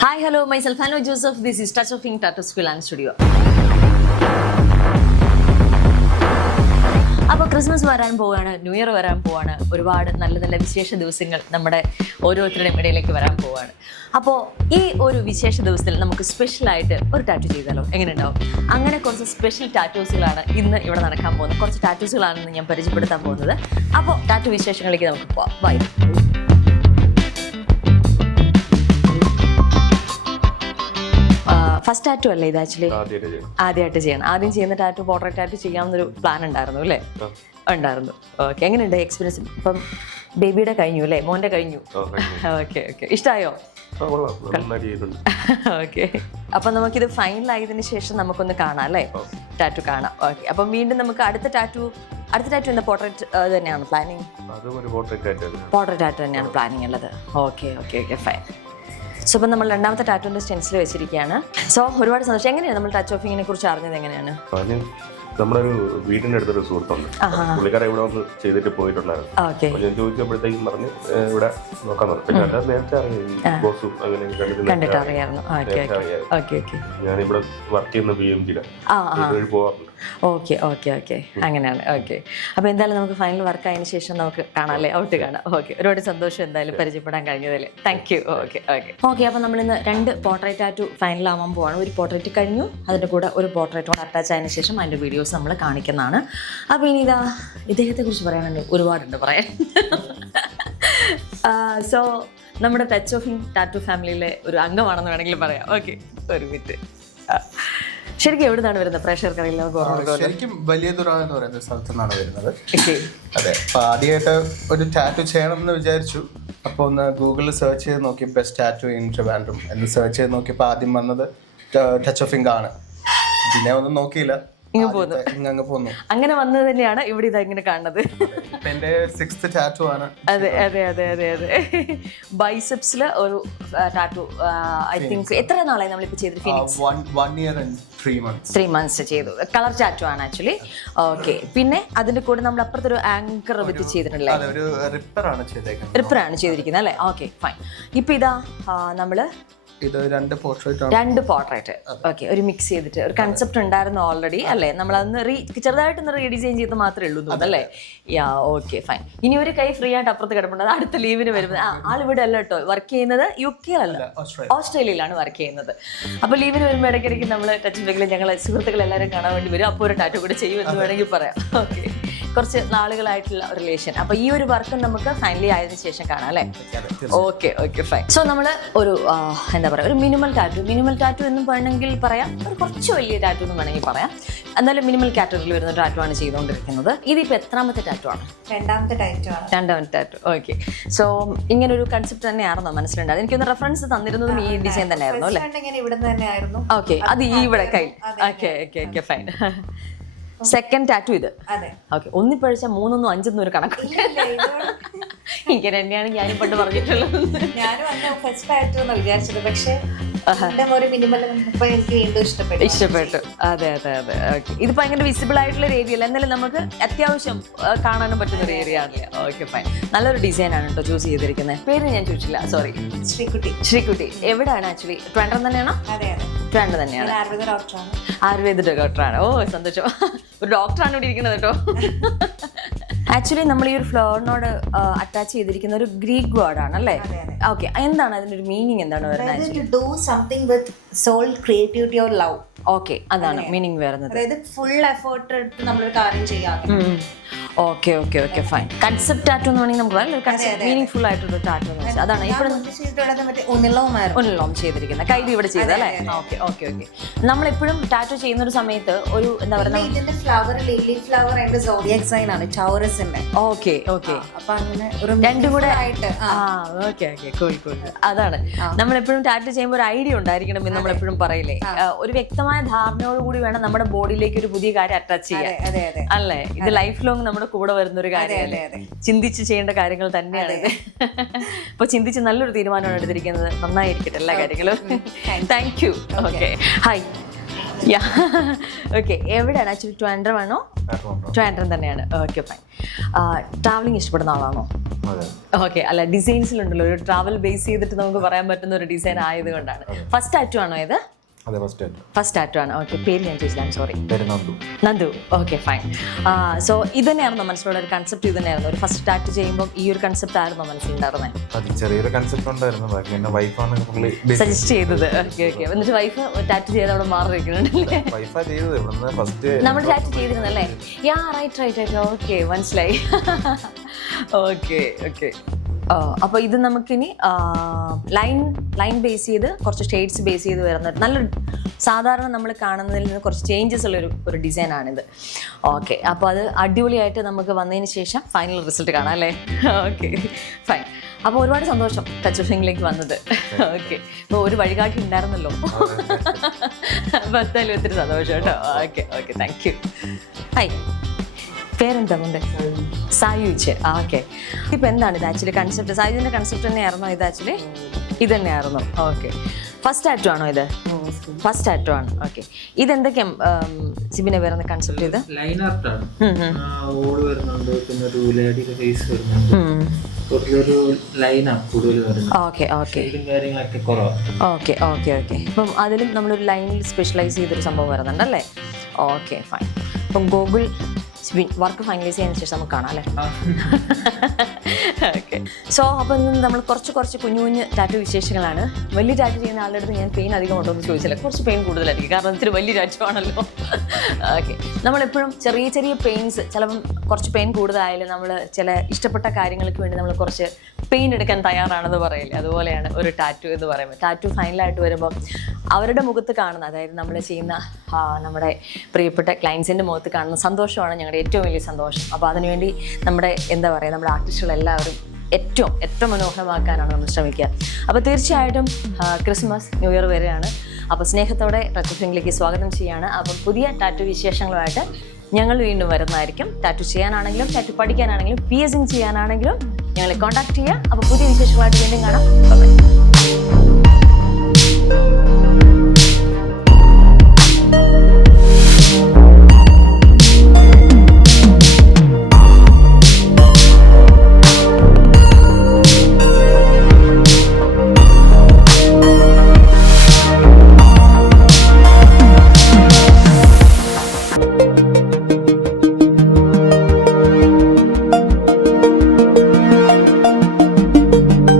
Hi, hello, myself Hano Joseph. This is Touch of Ink Tattoo School and Studio. അപ്പോൾ Christmas വരാൻ പോവാണ്, new year വരാൻ പോവാണ്, ഒരുപാട് നല്ല നല്ല വിശേഷ ദിവസങ്ങൾ നമ്മുടെ ഓരോരുത്തരുടെയും ഇടയിലേക്ക് വരാൻ പോവാണ്. അപ്പോൾ ഈ ഒരു വിശേഷ ദിവസത്തിൽ നമുക്ക് സ്പെഷ്യലായിട്ട് ഒരു ടാറ്റു ചെയ്താലോ, എങ്ങനെ ഉണ്ടാവും? അങ്ങനെ കുറച്ച് സ്പെഷ്യൽ ടാറ്റൂസുകളാണ് ഇന്ന് ഇവിടെ നടക്കാൻ പോകുന്നത്. കുറച്ച് ടാറ്റൂസുകളാണെന്ന് ഞാൻ പരിചയപ്പെടുത്താൻ പോകുന്നത്. അപ്പോൾ ടാറ്റു വിശേഷങ്ങളിലേക്ക് നമുക്ക് പോവാം. ബൈ. ഫസ്റ്റ് ടാറ്റു അല്ലേ ഇത്? ആക്ച്വലി ആദ്യമായിട്ട് ചെയ്യണം. ആദ്യം ചെയ്യുന്ന ടാറ്റു പോർട്രേറ്റ് ടാറ്റു ചെയ്യാവുന്നൊരു പ്ലാൻ ഉണ്ടായിരുന്നു അല്ലേ? ഉണ്ടായിരുന്നു. ഓക്കെ, എങ്ങനെയുണ്ട് എക്സ്പീരിയൻസ്? ഇപ്പം ബേബിയുടെ കഴിഞ്ഞു അല്ലേ, മോൻ്റെ കഴിഞ്ഞു. ഓക്കെ ഓക്കെ, ഇഷ്ടമായോ? ഓക്കെ, അപ്പം നമുക്കിത് ഫൈനൽ ആയതിനു ശേഷം നമുക്കൊന്ന് കാണാം അല്ലേ, ടാറ്റു കാണാം. ഓക്കെ, അപ്പം വീണ്ടും നമുക്ക് അടുത്ത ടാറ്റു എന്താ? പോർട്രേറ്റ് തന്നെയാണ് പ്ലാനിങ്? പോർട്രേറ്റ് ടാറ്റു തന്നെയാണ് പ്ലാനിങ് ഉള്ളത്. Okay okay okay, fine. So ഇപ്പം നമ്മൾ രണ്ടാമത്തെ ടാറ്റുവിൻ്റെ സ്റ്റെൻസിൽ വെച്ചിരിക്കുകയാണ്. സോ ഒരുപാട് സന്തോഷം. എങ്ങനെയാണ് നമ്മൾ ടച്ച് ഓഫിങ്ങിനെ കുറിച്ച് അറിഞ്ഞത്? എങ്ങനെയാണ്? നമ്മളൊരു വീടിന്റെ അടുത്തൊരു സുഹൃത്തുണ്ട്, പുള്ളിക്കാരെ ഇവിടെ വന്ന് ചെയ്തിട്ട് പോയിട്ടുണ്ടായിരുന്നു. ഞാൻ ചോദിച്ചപ്പോഴത്തേക്കും പറഞ്ഞ് ഇവിടെ നോക്കാൻ പറഞ്ഞു. പിന്നെ അല്ലാതെ നേരത്തെ അറിയാം, ബോസും അങ്ങനെ കണ്ടിട്ട് അറിയായിരുന്നു. ഞാനിവിടെ വർക്ക് ചെയ്യുന്ന BMG പോകാറുണ്ട്. ഓക്കെ ഓക്കെ ഓക്കെ, അങ്ങനെയാണ്. ഓക്കെ, അപ്പോൾ എന്തായാലും നമുക്ക് ഫൈനൽ വർക്ക് ആയതിനു ശേഷം നമുക്ക് കാണാം അല്ലേ, ഔട്ട് കാണാം. ഓക്കെ, ഒരുപാട് സന്തോഷം എന്തായാലും പരിചയപ്പെടാൻ കഴിഞ്ഞതിൽ. Thank you. Okay okay okay, അപ്പോൾ നമ്മളിന്ന് 2 പോർട്രേറ്റ് ടാറ്റു ഫൈനൽ ആവാൻ പോവാണ്. ഒരു പോർട്രേറ്റ് കഴിഞ്ഞു, അതിൻ്റെ കൂടെ ഒരു പോർട്രേറ്റ് കൂടെ അറ്റാച്ച് ആയതിനു ശേഷം അതിൻ്റെ വീഡിയോസ് നമ്മൾ കാണിക്കുന്നതാണ്. അപ്പോൾ ഇനി ഇദ്ദേഹത്തെ കുറിച്ച് പറയാനുണ്ട്, ഒരുപാടുണ്ട് പറയാൻ. സോ നമ്മുടെ ടച്ച് ഓഫ് ഇങ്ക് ടാറ്റു ഫാമിലിയിലെ ഒരു അംഗമാണെന്ന് വേണമെങ്കിൽ പറയാം. ഓക്കെ, ഒരു മിനിറ്റ്. ശരിക്കും എവിടുന്നാണ് വരുന്നത്? ശരിക്കും വലിയതുറ എന്ന് പറയുന്ന സ്ഥലത്തു നിന്നാണ് വരുന്നത്. അതെ, അപ്പൊ ആദ്യമായിട്ട് ഒരു ടാറ്റു ചെയ്യണം എന്ന് വിചാരിച്ചു. അപ്പോൾ ഒന്ന് ഗൂഗിളിൽ സെർച്ച് ചെയ്ത് നോക്കി, ബെസ്റ്റ് ടാറ്റു ഇൻ ട്രിവാൻഡ്രം എന്ന് സെർച്ച് ചെയ്ത് നോക്കിയപ്പോൾ ആദ്യം വന്നത് ടച്ച് ഓഫ് ഇങ്ക് ആണ്. പിന്നെ ഒന്നും നോക്കിയില്ല, അങ്ങ് പോന്നു. അങ്ങനെ വന്നത് തന്നെയാണ് ഇവിടെ ഇങ്ങനെ കാണുന്നത്. എന്റെ 6th ടാറ്റു ആണ്. അതെ അതെ അതെ അതെ അതെ, ബൈസെപ്സിൽ ഒരു ടാറ്റു. ഐ തിങ്ക് എത്ര നാളായി നമ്മളിപ്പോൾ ചെയ്തത്? ഫിനിക്സ് 1 year and 3 months ചെയ്തു. കളർ ടാറ്റു ആണ് ആക്ച്വലി. ഓക്കെ, പിന്നെ അതിന്റെ കൂടെ നമ്മൾ അപ്പുറത്തൊരു ആങ്കർ വിത്ത് ചെയ്തിട്ടുണ്ടല്ലേ? റിപ്പറാണ് ചെയ്തിരിക്കുന്നത് അല്ലേ? Okay, fine. ഇപ്പൊ ഇതാ നമ്മള് ഇത് 2 പോർട്രേറ്റ്. ഓക്കെ, ഒരു മിക്സ് ചെയ്തിട്ട് ഒരു കൺസെപ്റ്റ് ഉണ്ടായിരുന്നു ഓൾറെഡി അല്ലേ? നമ്മൾ അന്ന് ചെറുതായിട്ടൊന്ന് റീഡിസൈൻ ചെയ്ത് മാത്രമേ ഉള്ളൂ അല്ലേ? യാ, ഓക്കെ ഫൈൻ. ഇനി ഒരു കൈ ഫ്രീ ആയിട്ട് അപ്പുറത്ത് കിടപ്പുണ്ട്, അത് അടുത്ത ലീവിന് വരുന്നത്. ആളിവിടെ അല്ല കേട്ടോ വർക്ക് ചെയ്യുന്നത്, UK അല്ല, ഓസ്ട്രേലിയയിലാണ് വർക്ക് ചെയ്യുന്നത്. അപ്പോൾ ലീവിന് വരുമ്പോൾ ഇടയ്ക്കിടയ്ക്ക് നമ്മൾ ടച്ച് ബാഗിൽ ഞങ്ങൾ സുഹൃത്തുക്കൾ എല്ലാവരും കാണാൻ വേണ്ടി വരും. അപ്പോൾ ഒരു ടാറ്റു കൂടെ ചെയ്യുമെന്ന് വേണമെങ്കിൽ പറയാം. ഓക്കെ, കുറച്ച് നാളുകളായിട്ടുള്ള റിലേഷൻ. അപ്പോൾ ഈ ഒരു വർക്ക് നമുക്ക് ഫൈനലി ആയതിനു ശേഷം കാണാം അല്ലേ? Okay okay, fine. സോ നമ്മൾ ഒരു എന്താ പറയുക, ഒരു മിനിമൽ ടാറ്റു എന്നും വേണമെങ്കിൽ പറയാം, ഒരു കുറച്ച് വലിയ ടാറ്റു എന്നും വേണമെങ്കിൽ പറയാം. എന്നാലും മിനിമൽ കാറ്റഗറിയിൽ വരുന്ന ടാറ്റു ആണ് ചെയ്തുകൊണ്ടിരിക്കുന്നത്. ഇതിപ്പോൾ എത്രാമത്തെ ടാറ്റു ആണ്? രണ്ടാമത്തെ ടാറ്റു. ഓക്കെ, സോ ഇങ്ങനെ ഒരു കൺസെപ്റ്റ് തന്നെയാണെന്നോ മനസ്സിലുണ്ടായത്? എനിക്കൊന്ന് റെഫറൻസ് തന്നിരുന്നതും ഈ ഡിസൈൻ തന്നെയായിരുന്നു അല്ലേ? ഓക്കെ, അത് ഈ ഇവിടെ കയ്യിൽ. Okay okay okay, fine. Second tattoo ഇത്. ഓക്കെ, ഒന്നിപ്പഴിച്ച 3 5 ഒരു കണക്ക് ഇങ്ങനെ തന്നെയാണ് ഞാനും പണ്ട് പറഞ്ഞിട്ടുള്ളത്. ഇഷ്ടപ്പെട്ടു. അതെ അതെ അതെ. ഓക്കെ, ഇത് ഭയങ്കര വിസിബിൾ ആയിട്ടുള്ള ഒരു ഏരിയ അല്ല, എന്നാലും നമുക്ക് അത്യാവശ്യം കാണാനും പറ്റുന്ന ഒരു ഏരിയ ആണ്. Okay, fine. നല്ലൊരു ഡിസൈൻ ആണ് കേട്ടോ ചൂസ് ചെയ്തിരിക്കുന്നത്. പേര് ഞാൻ ചോദിച്ചില്ല, സോറി. ശ്രീകുട്ടി. എവിടെയാണ് ആക്ച്വലി? ട്രിവാൻഡ്രം തന്നെയാണോ? ട്രിവാൻഡ്രം തന്നെയാണ്. ആയുർവേദ ഡോക്ടറാണ്. ഓ, സന്തോഷം. ഒരു ഡോക്ടറാണ് ഇവിടെ ഇരിക്കുന്നത് കേട്ടോ. ആക്ച്വലി നമ്മൾ ഈ ഒരു ഫ്ലവറിനോട് അറ്റാച്ച് ചെയ്തിരിക്കുന്ന ഒരു ഗ്രീക്ക് വേർഡ് ആണ് അല്ലേ? ഓക്കെ, എന്താണ് അതിന്റെ ഒരു മീനിങ്? എന്താണ് വരുന്നത്? ഓക്കെ, അതാണ് മീനിങ് വരുന്നത്. ഫുൾ എഫേർട്ട് എടുത്ത് നമ്മളൊരു കാര്യം ചെയ്യാം. Okay okay okay, fine. Concept tattoo എന്ന് വേണമെങ്കിൽ നമുക്ക് പറയാം, മീനിങ് ഫുൾ ആയിട്ടുള്ള ടാറ്റു എന്ന് വെച്ചാൽ അതാണ്. ഇപ്പോൾ ചെയ്തിരിക്കുന്നത് കൈലി ഇവിടെ ചെയ്തത് അല്ലേ? Okay okay okay. നമ്മളെപ്പോഴും ടാറ്റു ചെയ്യുന്ന ഒരു സമയത്ത് ഒരു എന്താ പറയുക, ഇതിന്റെ ഫ്ലവർ ലില്ലി ഫ്ലവർ ആയിട്ട് സോഡിയാക് സൈൻ ആണ്, ടൗറസിന്റെ. ഓക്കെ ഓക്കെ, അപ്പൊ അങ്ങനെ രണ്ടും കൂടെ ആയിട്ട്. Okay okay, cool cool. അതാണ് നമ്മളെപ്പോഴും ടാറ്റു ചെയ്യുമ്പോൾ ഒരു ഐഡിയ ഉണ്ടായിരിക്കണം എന്ന് നമ്മളെപ്പോഴും പറയില്ലേ? ഒരു വ്യക്തമായ ധാരണയോട് കൂടി വേണം നമ്മുടെ ബോഡിയിലേക്ക് ഒരു പുതിയ കാര്യം അറ്റാച്ച് ചെയ്യാൻ അല്ലേ? ഇത് ലൈഫ് ലോങ് നമ്മുടെ കൂടെ വരുന്ന ഒരു കാര്യമല്ലേ? ചിന്തിച്ച് ചെയ്യേണ്ട കാര്യങ്ങൾ തന്നെയാണ് ഇത്. അപ്പൊ ചിന്തിച്ച് നല്ലൊരു തീരുമാനമാണ് എടുത്തിരിക്കുന്നത്. നന്നായിരിക്കട്ടെ എല്ലാ കാര്യങ്ങളും. Thank you. Okay, hi. Yeah okay. എവിടെയാണ് ആക്ച്വലി? ട്രിവാൻഡ്രം ആണോ? ട്രിവാൻഡ്രം തന്നെയാണ്. Okay fine. ട്രാവലിംഗ് ഇഷ്ടപ്പെടുന്ന ആളാണോ? ഓക്കെ. അല്ല, ഡിസൈൻസിലുണ്ടല്ലോ ഒരു ട്രാവൽ ബേസ് ചെയ്തിട്ട് നമുക്ക് പറയാൻ പറ്റുന്ന ഒരു ഡിസൈൻ ആയതുകൊണ്ടാണ്. ഫസ്റ്റ് ടാറ്റു ആണോ ഇത്? ഫസ്റ്റ് ടാറ്റു ആണ്. ഓക്കെ. പേര് ഞാൻ ചോദിച്ചില്ല, sorry. Nandu. Okay fine. So ഇത് തന്നെയായിരുന്നോ മനസ്സിലുള്ള ഒരു കൺസെപ്റ്റ്? ഇത് തന്നെയായിരുന്നു ഒരു ഫസ്റ്റ് ടാറ്റു ചെയ്യുമ്പോൾ ഈ ഒരു കൺസെപ്റ്റ് ആയിരുന്നോ മനസ്സിലുണ്ടായിരുന്നത്? ചെറിയൊരു കൺസെപ്റ്റ് ഉണ്ടായിരുന്നു. സജസ്റ്റ് ചെയ്തത്. Okay okay. എന്നിട്ട് വൈഫ് ടാറ്റു ചെയ്ത് അവിടെ മാറിയിരിക്കുന്നുണ്ടല്ലേ? നമ്മൾ ടാറ്റു ചെയ്തിരുന്നല്ലേ? Yeah right right right. Okay മനസ്സിലായി. Okay okay. അപ്പോൾ ഇത് നമുക്കിനി ലൈൻ ബേസ് ചെയ്ത് കുറച്ച് ഷെയ്ഡ്സ് ബേസ് ചെയ്ത് വരുന്ന നല്ലൊരു സാധാരണ നമ്മൾ കാണുന്നതിൽ നിന്ന് കുറച്ച് ചേഞ്ചസ് ഉള്ളൊരു ഒരു ഡിസൈനാണിത്. ഓക്കെ. അപ്പോൾ അത് അടിപൊളിയായിട്ട് നമുക്ക് വന്നതിന് ശേഷം ഫൈനൽ റിസൾട്ട് കാണാം അല്ലേ? Okay fine. അപ്പോൾ ഒരുപാട് സന്തോഷം ടച്ച് വന്നത്. ഓക്കെ. അപ്പോൾ ഒരു വഴികാട്ടി ഉണ്ടായിരുന്നല്ലോ. അപ്പോൾ എന്തായാലും ഒത്തിരി സന്തോഷം കേട്ടോ. Okay okay. Thank you. Hi, പേരെന്താ മുണ്ട്? സായുജ്. ഓക്കെ. ഇപ്പം എന്താണ് ഇത് ആക്ച്വലി കൺസെപ്റ്റ്? സായുജിൻ്റെ കൺസെപ്റ്റ് തന്നെയായിരുന്നോ ഇത് ആക്ച്വലി? ഇത് തന്നെയായിരുന്നു. ഓക്കെ. ഫസ്റ്റ് ടാറ്റു ആണോ ഇത്? ഫസ്റ്റ് ടാറ്റു ആണ്. ഓക്കെ. ഇതെന്തൊക്കെയാ സിബിനെ വരുന്ന കൺസെപ്റ്റ്? ഇത് ലൈൻ ആർട്ടാണ്. ഓൾ വരുന്നുണ്ട്, പിന്നെ ഒരു ലേഡിയുടെ ഫേസ് വരുന്നുണ്ട്, ഒരു ലൈനാണ് കൂടുതൽ വരുന്നത്. Okay okay. കാര്യങ്ങളൊക്കെ കുറവാണ്. Okay okay okay. അപ്പം അതിലും നമ്മളൊരു ലൈനിൽ സ്പെഷ്യലൈസ് ചെയ്തൊരു സംഭവം വരുന്നുണ്ടല്ലേ? Okay fine. അപ്പം ഗൂഗിൾ വർക്ക് ഫൈനലൈസ് ചെയ്യുന്നതിന് ശേഷം നമുക്ക് കാണാം അല്ലേ? ഓക്കെ. സോ അപ്പം നമ്മൾ കുറച്ച് കുഞ്ഞു കുഞ്ഞ് ടാറ്റു വിശേഷങ്ങളാണ്. വലിയ ടാറ്റു ചെയ്യുന്ന ആളുടെ അടുത്ത് ഞാൻ പെയിൻ അധികം ഉണ്ടോ എന്ന് ചോദിച്ചില്ല. കുറച്ച് പെയിൻ കൂടുതലായിരിക്കും, കാരണം ഇത്തിരി വലിയ ടാറ്റു ആണല്ലോ. ഓക്കെ. നമ്മളെപ്പോഴും ചെറിയ പെയിൻസ്, ചിലപ്പം കുറച്ച് പെയിൻ കൂടുതലായാലും നമ്മൾ ചില ഇഷ്ടപ്പെട്ട കാര്യങ്ങൾക്ക് വേണ്ടി നമ്മൾ കുറച്ച് പെയിൻ എടുക്കാൻ തയ്യാറാണെന്ന് പറയില്ലേ? അതുപോലെയാണ് ഒരു ടാറ്റു എന്ന് പറയുമ്പോൾ. ടാറ്റു ഫൈനലായിട്ട് വരുമ്പോൾ അവരുടെ മുഖത്ത് കാണുന്ന, അതായത് നമ്മൾ ചെയ്യുന്ന നമ്മുടെ പ്രിയപ്പെട്ട ക്ലയൻസിൻ്റെ മുഖത്ത് കാണുന്ന സന്തോഷമാണ് ഞങ്ങളുടെ ഏറ്റവും വലിയ സന്തോഷം. അപ്പോൾ അതിനുവേണ്ടി നമ്മുടെ എന്താ പറയുക, നമ്മുടെ ആർട്ടിസ്റ്റുകളെല്ലാവരും ഏറ്റവും മനോഹരമാക്കാനാണ് നമ്മൾ ശ്രമിക്കുക. അപ്പോൾ തീർച്ചയായിട്ടും ക്രിസ്മസ്, ന്യൂ ഇയർ വരെയാണ്. അപ്പോൾ സ്നേഹത്തോടെ ടച്ച് സ്വാഗതം ചെയ്യുകയാണ്. അപ്പം പുതിയ ടാറ്റു വിശേഷങ്ങളുമായിട്ട് ഞങ്ങൾ വീണ്ടും വരുന്നതായിരിക്കും. ടാറ്റു ചെയ്യാനാണെങ്കിലും ടാറ്റു പഠിക്കാനാണെങ്കിലും പിഎസ്സിങ് ചെയ്യാനാണെങ്കിലും ഞങ്ങളെ കോൺടാക്ട് ചെയ്യുക. അപ്പോൾ പുതിയ വിശേഷങ്ങളായിട്ട് വീണ്ടും കാണാം. ബൈ.